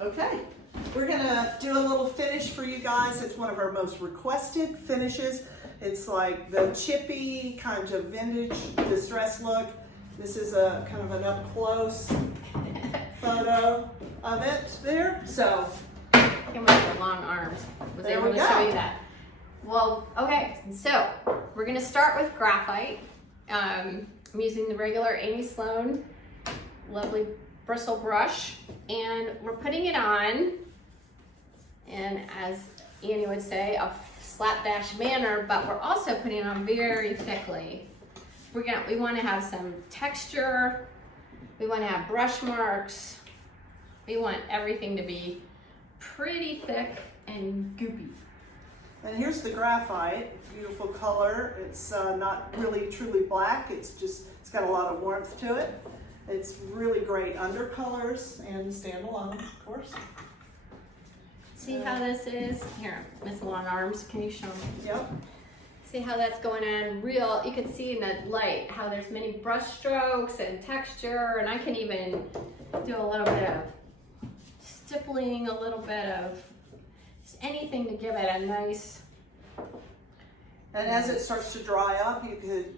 Okay, we're gonna do a little finish for you guys. It's one of our most requested finishes. It's like the chippy kind of vintage distress look. This is a kind of an up close photo of it there. So Came with the long arms. Was there able we to go. show you that. Well, okay, so we're gonna start with graphite. I'm using the regular Amy Sloan lovely bristle brush, and we're putting it on, and as Annie would say, a slapdash manner, but we're also putting it on very thickly. We want to have some texture. We want to have brush marks. We want everything to be pretty thick and goopy. And here's the graphite, beautiful color. It's not really truly black. It's got a lot of warmth to it. It's really great undercolors and standalone, of course. See how this is? Here, Miss Long Arms, can you show me? Yep. See how that's going on real, you can see in the light how there's many brush strokes and texture, and I can even do a little bit of stippling, a little bit of just anything to give it a nice. And as it starts to dry up, you could,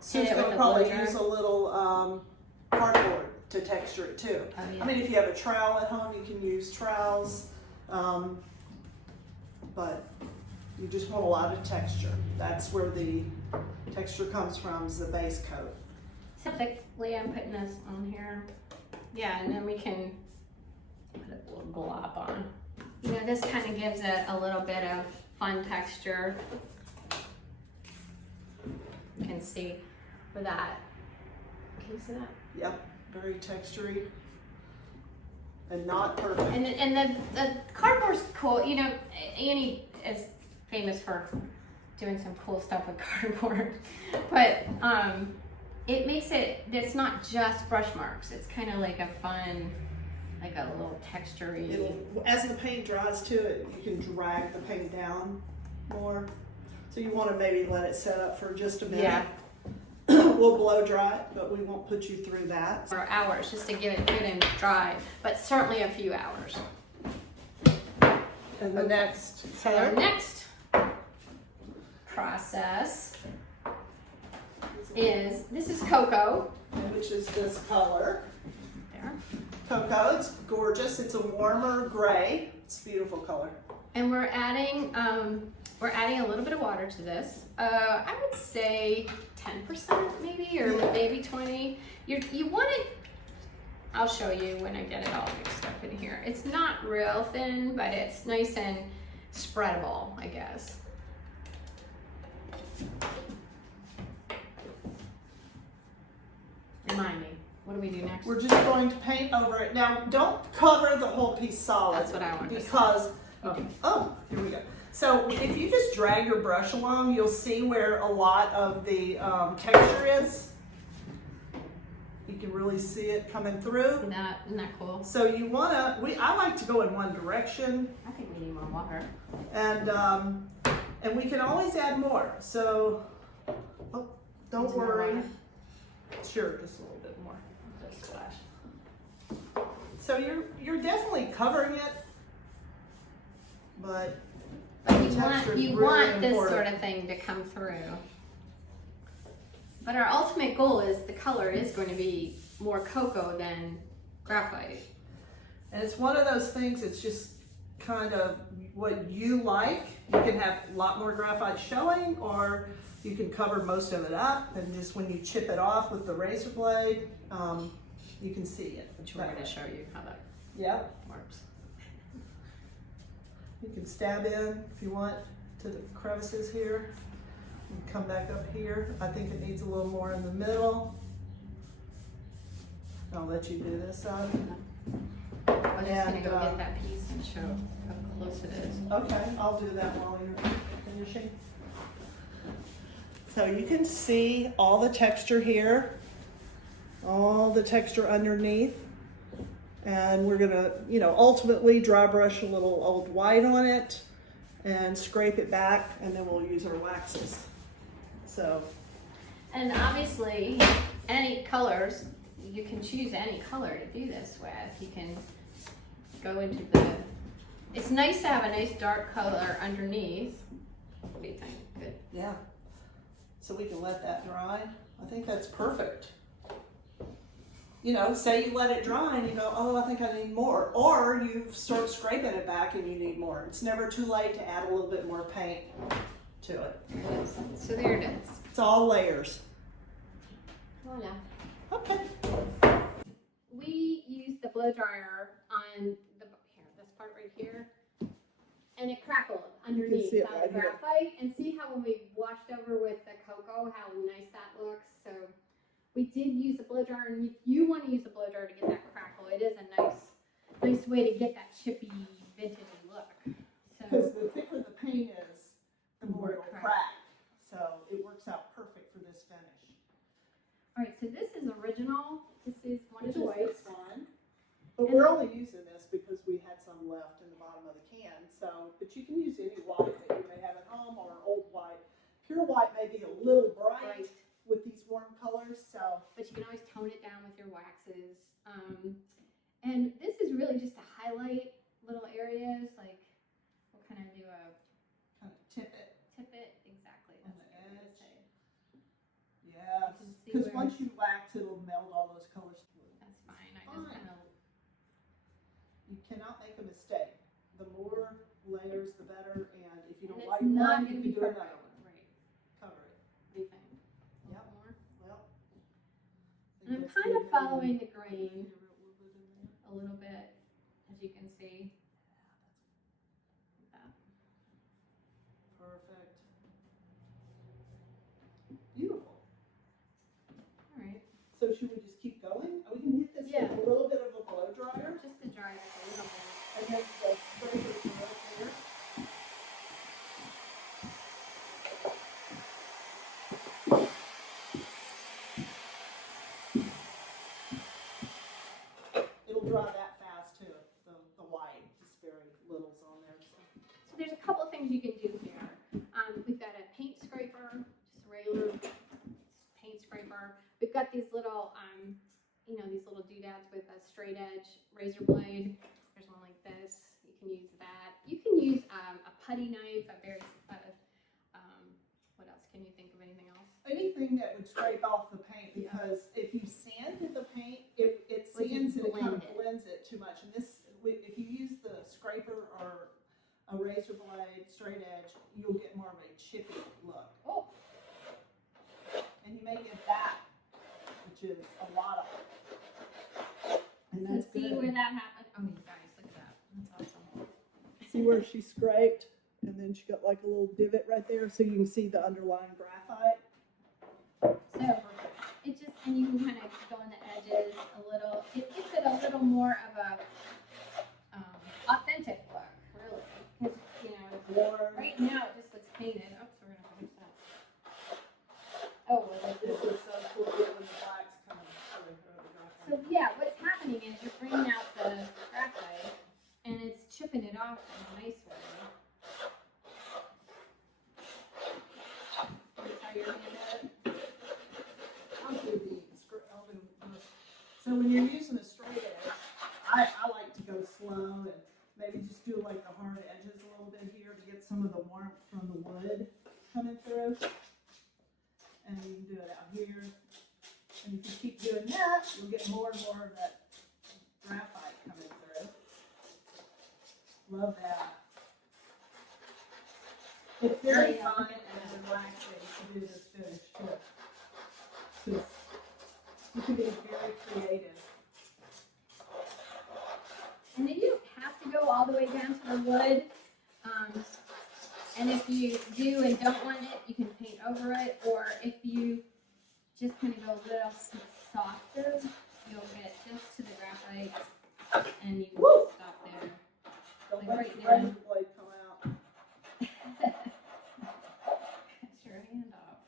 Sue's Hit it with gonna the probably blow dryer. use a little cardboard to texture it too. Oh, yeah. I mean, if you have a trowel at home, you can use trowels, but you just want a lot of texture. That's where the texture comes from, is the base coat. So thickly I'm putting this on here. Yeah, and then we can put a little glop on. You know, this kind of gives it a little bit of fun texture. You can see for that. Can you see that? Yep, very textury and not perfect. And the cardboard's cool. You know, Annie is famous for doing some cool stuff with cardboard, but it makes it's not just brush marks. It's kind of like a fun, like a little textury. As the paint dries to it, you can drag the paint down more. So you want to maybe let it set up for just a minute. Yeah. We'll blow dry it, but we won't put you through that. For hours, just to get it good and dry, but certainly a few hours. And the next So our next process is, this is cocoa. which is this color. There. Cocoa, it's gorgeous. It's a warmer gray. It's a beautiful color. And we're adding a little bit of water to this. I would say 10% maybe, or maybe 20. You want it, I'll show you when I get it all mixed up in here. It's not real thin, but it's nice and spreadable, I guess. Remind me, what do we do next? We're just going to paint over it. Now, don't cover the whole piece solid. That's what I want to say. Because, oh, here we go. So if you just drag your brush along, you'll see where a lot of the texture is. You can really see it coming through. Isn't that cool? So you wanna, I like to go in one direction, I think we need more water. and we can always add more. So, don't Need some more worry. water? Sure, just a little bit more. Just a splash. So you're definitely covering it, but But texture's you really want this important. sort of thing to come through. But our ultimate goal is the color is going to be more cocoa than graphite. And it's one of those things, it's just kind of what you like. You can have a lot more graphite showing, or you can cover most of it up, and just when you chip it off with the razor blade, you can see it. Which we're going to show you how that Yep. works. You can stab in if you want to the crevices here. And come back up here. I think it needs a little more in the middle. I'll let you do this side. I'm just going to And, go get that piece and show how close it is. Okay, I'll do that while you're finishing. So you can see all the texture here, all the texture underneath. And we're gonna, ultimately dry brush a little old white on it and scrape it back, and then we'll use our waxes. So, And obviously, any colors, you can choose any color to do this with. You can go into the, it's nice to have a nice dark color underneath. What do you think? Good. Yeah. So we can let that dry. I think that's perfect. You know, say you let it dry and you go, oh, I think I need more. Or you start scraping it back and you need more. It's never too late to add a little bit more paint to it. So there it is. It's all layers. Voila. Okay. We used the blow dryer on the this part right here, and it crackled underneath see it on right the here. graphite. And see how when we washed over with the cocoa, how nice that looks. So we did use the blow dryer, and if you want to use the blow dryer to get that crackle, it is a nice way to get that chippy vintage look. Because So the thicker the paint is, the more it'll crack. So it works out perfect for this finish. all right, so this is original. This is one of the Which is whites. this one. But we're only using this because we had some left in the bottom of the can. So, but you can use any white that you may have at home or old white. Pure white may be a little bright with these warm colors. So, but you can always tone it down with your waxes. And this is really just to highlight little areas, like we'll kind of do a kind of tip it exactly. on That's the what I would edge. say. Yes, You can see because where once it's- you wax, it'll meld all those colors. That's fine. I just kind of You cannot make a mistake. The more layers, the better. And if you don't it's like not one, going you to be can do perfect. another one. Right. Cover it. What do you think? A Yep. little more. Well, And I'm kind of following the grain a little bit, as you can see. Like that. Perfect. Beautiful. All right. So should we just keep going? We can hit this Yeah. with a little bit of a blow dryer. Just to dry this a little bit. And then the spray is right there. It'll dry that fast too. The white, just very little's on there. So there's a couple of things you can do here. We've got a paint scraper, just a regular paint scraper. We've got these little, these little doodads with a straight edge razor blade. There's one like this. You can use that. You can use a putty knife, what else? Can you think of anything else? Anything that would scrape off the paint, because if you sanded the paint, it Would sands you and it kind of blend it? blends it too much. And this, if you use the scraper or a razor blade, straight edge, you'll get more of a chippy look. Oh, And you may get that, which is a lot of it. And so that's see good. where that happened? Oh, you guys, look at that. That's awesome. See where she scraped, and then she got like a little divot right there, so you can see the underlying graphite. So it just, and you can kind of go on the edges a little. It gives it a little more of a authentic look, really. Because, Warm. right now it just looks painted. Oops, we're going to fix that. Oh, well, This is so cool when the black's coming through the so graphite. yeah, what's happening is you're bringing out the graphite and it's chipping it off in a nice way. That's how you're going to do it. I'll do this. So when you're using a straight edge, I like to go slow and maybe just do like the hard edges a little bit here to get some of the warmth from the wood coming through. And you can do it out here. And if you keep doing that, you'll get more and more of that graphite coming through. Love that. It's very Yeah, fun look at and relaxing to do this finish too. 'Cause you can be very creative. And then you don't have to go all the way down to the wood. And if you do and don't want it, you can paint over it. Or if you just kind of go a little softer, you'll get just to the graphite and you can Woo! just stop there. Don't Like let right the now. razor blade come out. Cut your hand off.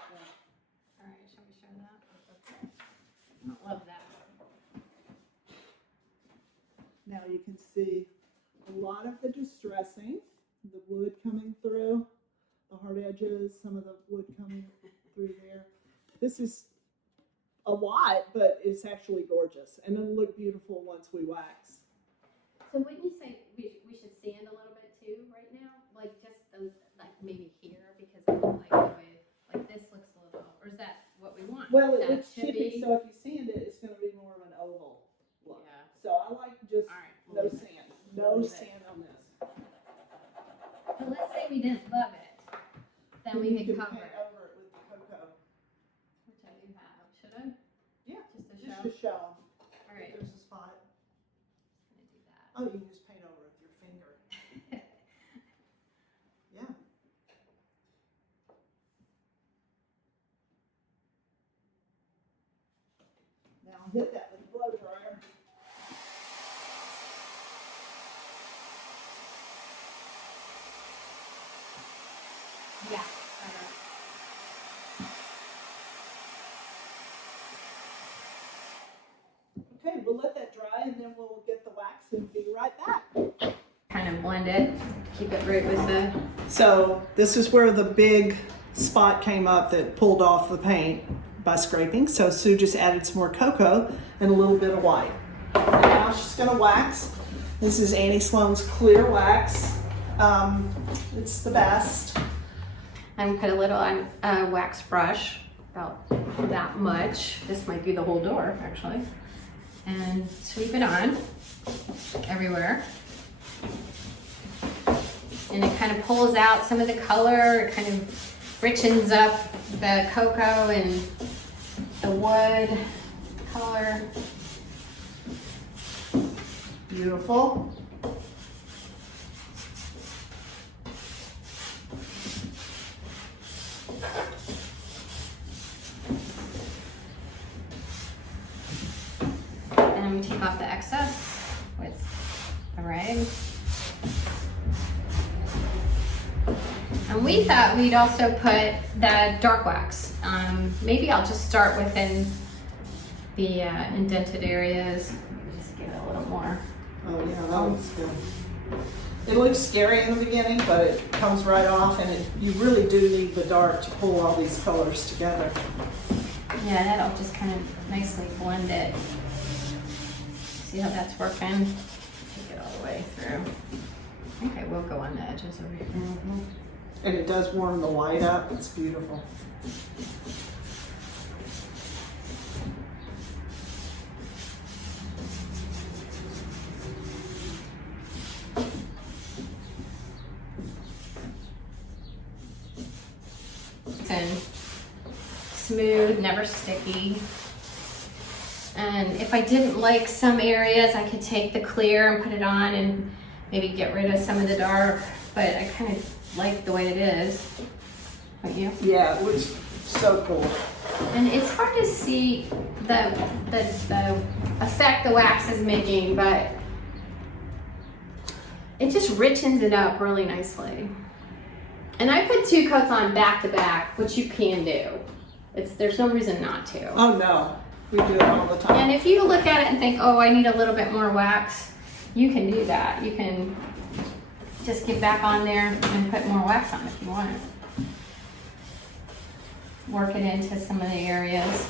All right, shall we show that? I love that. Now you can see a lot of the distressing, the wood coming through, the hard edges, some of the wood coming through there. This is a lot, but it's actually gorgeous, and it'll look beautiful once we wax. So wouldn't you say we should sand a little bit too right now? Like just like maybe here because I don't like the way like this looks a little, or is that what we want? Well, That it's chippy, so if you sand it, it's going to be more of an oval look. Yeah. So I like just All right. no sand. No sand on this. But let's say we didn't love it, then we You could can cover paint it, over it with the cocoa. which I do have. Should I? Yeah, Just to just show. to show. All right. There's a spot. I'm gonna do that. Oh, you can just paint over it with your finger. Yeah. Now hit that with a blow dryer. Yeah. Okay, we'll let that dry and then we'll get the wax and be right back. Kind of blend it, keep it right with the. So this is where the big spot came up that pulled off the paint by scraping. So Sue just added some more cocoa and a little bit of white. And now she's gonna wax. This is Annie Sloan's clear wax. It's the best. I'm gonna put a little on a wax brush, about that much. This might do the whole door actually. And sweep it on everywhere. And it kind of pulls out some of the color. It kind of richens up the cocoa and the wood color. Beautiful. And I'm gonna take off the excess with a rag. And we thought we'd also put the dark wax. Maybe I'll just start within the indented areas. Just give it a little more. Oh yeah, that looks good. It looks scary in the beginning, but it comes right off, and you really do need the dark to pull all these colors together. Yeah, that'll just kind of nicely blend it. See how that's working? Take it all the way through. I think I will go on the edges over here. Mm-hmm. And it does warm the white up. It's beautiful. And smooth, never sticky. And if I didn't like some areas, I could take the clear and put it on and maybe get rid of some of the dark, but I kind of like the way it is. Don't you? Yeah, it looks so cool. And it's hard to see the effect the wax is making, but it just richens it up really nicely. And I put 2 coats on back to back, which you can do. There's no reason not to. Oh no, we do it all the time. And if you look at it and think, oh, I need a little bit more wax, you can do that. You can just get back on there and put more wax on if you want it. Work it into some of the areas.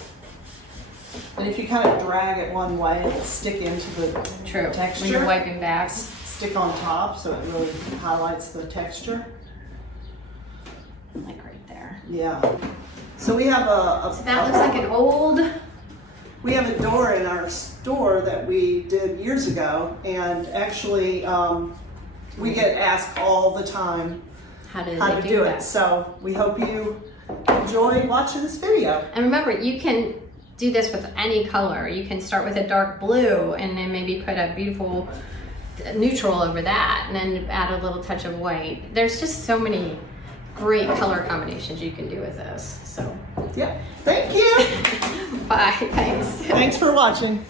And if you kind of drag it one way, it'll stick into the True. texture. When you're wiping back. Stick on top, so it really highlights the texture. Like right there. Yeah. So we have So that looks like an old. we have a door in our store that we did years ago, and actually we get asked all the time How how to to do do that? it. So we hope you enjoy watching this video. And remember, you can do this with any color. You can start with a dark blue and then maybe put a beautiful neutral over that and then add a little touch of white. There's just so many great color combinations you can do with this. So, Yeah. Thank you. bye. Thanks. Thanks for watching.